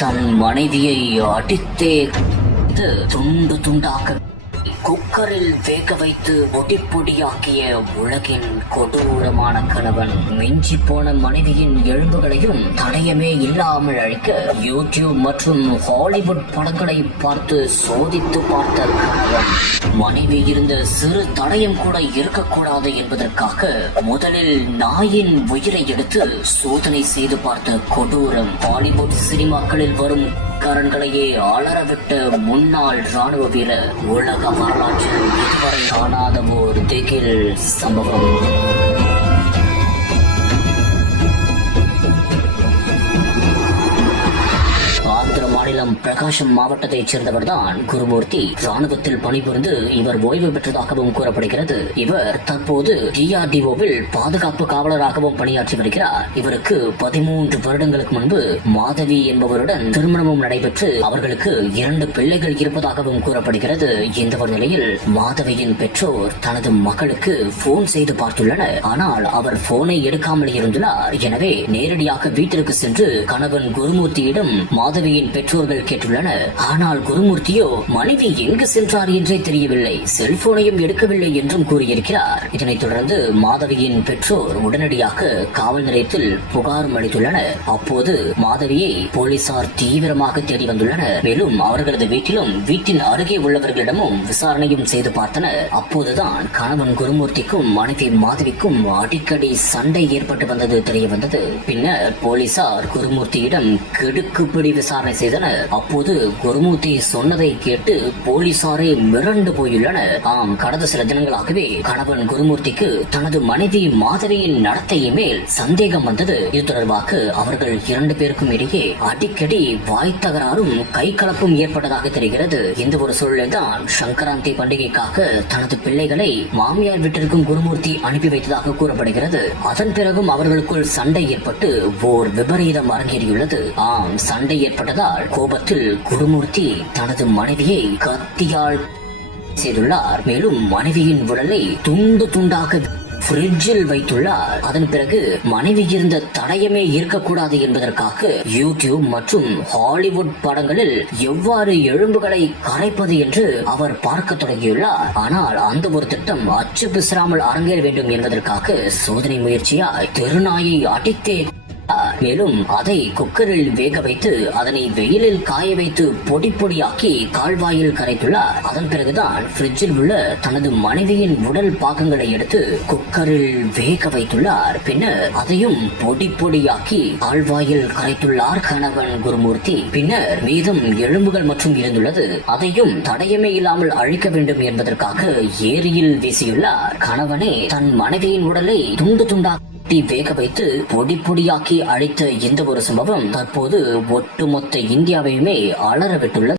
தன் மனைவியை அடித்தே துண்டு துண்டாக்க குக்கரில் வேக வைத்து பொடி பொடியாக்கிய உலகின் கொடூரமான கணவன் மிஞ்சி போன மனைவியின் எலும்புகளையும் தடயமே இல்லாமல் அழிக்க யூடியூப் மற்றும் ஹாலிவுட் படங்களை பார்த்து சோதித்து பார்த்த கணவன் மனைவி இருந்த சிறு தடயம் கூட இருக்கக்கூடாது என்பதற்காக முதலில் நாயின் உயிரை எடுத்து சோதனை செய்து பார்த்த கொடூரம் ஹாலிவுட் சினிமாக்களில் வரும் காரன்களையே அலறவிட்ட முன்னாள் ராணுவ வீரர் உலக வரலாற்றில் இதுவரை காணாத ஒரு திகில் சம்பவம். மாநிலம் பிரகாசம் மாவட்டத்தைச் சேர்ந்தவர் தான் குருமூர்த்தி. ராணுவத்தில் பணிபுரிந்து இவர் ஓய்வு பெற்றதாகவும் கூறப்படுகிறது. இவர் தற்போது டிஆர்டிஓவில் பாதுகாப்பு காவலராகவும் பணியாற்றி வருகிறார். இவருக்கு 13 வருடங்களுக்கு முன்பு மாதவி என்பவருடன் திருமணமும் நடைபெற்று அவர்களுக்கு 2 பிள்ளைகள் இருப்பதாகவும் கூறப்படுகிறது. இந்த ஒரு நிலையில் மாதவியின் பெற்றோர் தனது மகளுக்கு போன் செய்து பார்த்துள்ளனர். ஆனால் அவர் போனை எடுக்காமல் இருந்துள்ளார். எனவே நேரடியாக வீட்டிற்கு சென்று கணவன் குருமூர்த்தியிடம் மாதவியின் பெற்றோர்கள் கேட்டுள்ளனர். ஆனால் குருமூர்த்தியோ மனைவி எங்கு சென்றார் என்றே தெரியவில்லை, செல்போனையும் எடுக்கவில்லை என்றும் கூறியிருக்கிறார். இதனைத் தொடர்ந்து மாதவியின் பெற்றோர் உடனடியாக காவல் நிலையத்தில் புகாரும் அளித்துள்ளனர். அப்போது மாதவியை போலீசார் தீவிரமாக தேடி வந்துள்ளனர். மேலும் அவர்களது வீட்டிலும் வீட்டின் அருகே உள்ளவர்களிடமும் விசாரணையும் செய்து பார்த்தனர். அப்போதுதான் கணவன் குருமூர்த்திக்கும் மனைவி மாதவிக்கும் அடிக்கடி சண்டை ஏற்பட்டு வந்தது தெரிய வந்தது. பின்னர் போலீசார் குருமூர்த்தியிடம் கிடுக்குப்பிடி விசாரணை செய்தனர். அப்போது குருமூர்த்தி சொன்னதை கேட்டு போலீசாரே மிரண்டு போயுள்ளனர். கடந்த சில தினங்களாகவே கணவன் குருமூர்த்திக்கு தனது மனைவி மாதவியின் நடத்தையின் மேல் சந்தேகம் வந்தது. இது தொடர்பாக அவர்கள் 2 பேருக்கும் இடையே அடிக்கடி வாய் தகராறும் கை கலப்பும் ஏற்பட்டதாக தெரிகிறது. இந்த ஒரு சூழலில் தான் சங்கராந்தி பண்டிகைக்காக தனது பிள்ளைகளை மாமியார் வீட்டிற்கும் குருமூர்த்தி அனுப்பி வைத்ததாக கூறப்படுகிறது. அதன் பிறகும் அவர்களுக்குள் சண்டை ஏற்பட்டு ஓர் விபரீதம் அரங்கேறியுள்ளது. சண்டை ஏற்பட்டதால் கோபத்தில் குருமூர்த்தி தனது மனைவியை கத்தியால் செய்துள்ளார். மேலும் மனைவியின் உடலை துண்டு துண்டாக ஃப்ரிட்ஜில் வைத்துள்ளார். அதன் பிறகு மனைவி இருந்த தடயமே இருக்கக்கூடாது என்பதற்காக யூடியூப் மற்றும் ஹாலிவுட் படங்களில் எவ்வாறு எலும்புகளை கரைப்பது என்று அவர் பார்க்க தொடங்கியுள்ளார். ஆனால் அந்த ஒரு திட்டம் அச்சு பிசராமல் அரங்கேற வேண்டும் என்பதற்காக சோதனை முயற்சியாய் தெருநாயை அடித்தே மேலும் அதை குக்கரில் வேக வைத்து அதனை வெயிலில் காய வைத்து பொடி பொடியாக்கி கால்வாயில் கரைத்துள்ளார். அதன் பிறகுதான் ஃப்ரிட்ஜில் உள்ள தனது மனைவியின் உடல் பாகங்களை எடுத்து குக்கரில் வேக வைத்துள்ளார். பின்னர் அதையும் பொடி பொடியாக்கி கால்வாயில் கரைத்துள்ளார் கணவன் குருமூர்த்தி. பின்னர் மீதம் எலும்புகள் மற்றும் இருந்துள்ளது, அதையும் தடயமே இல்லாமல் அழிக்க வேண்டும் என்பதற்காக ஏரியில் வீசியுள்ளார். கணவனே தன் மனைவியின் உடலை துண்டு துண்டாக வேக வைத்து பொடி பொடியாக்கி அழித்த இந்த ஒரு சம்பவம் தற்போது ஒட்டுமொத்த இந்தியாவையுமே அலறவிட்டுள்ளது.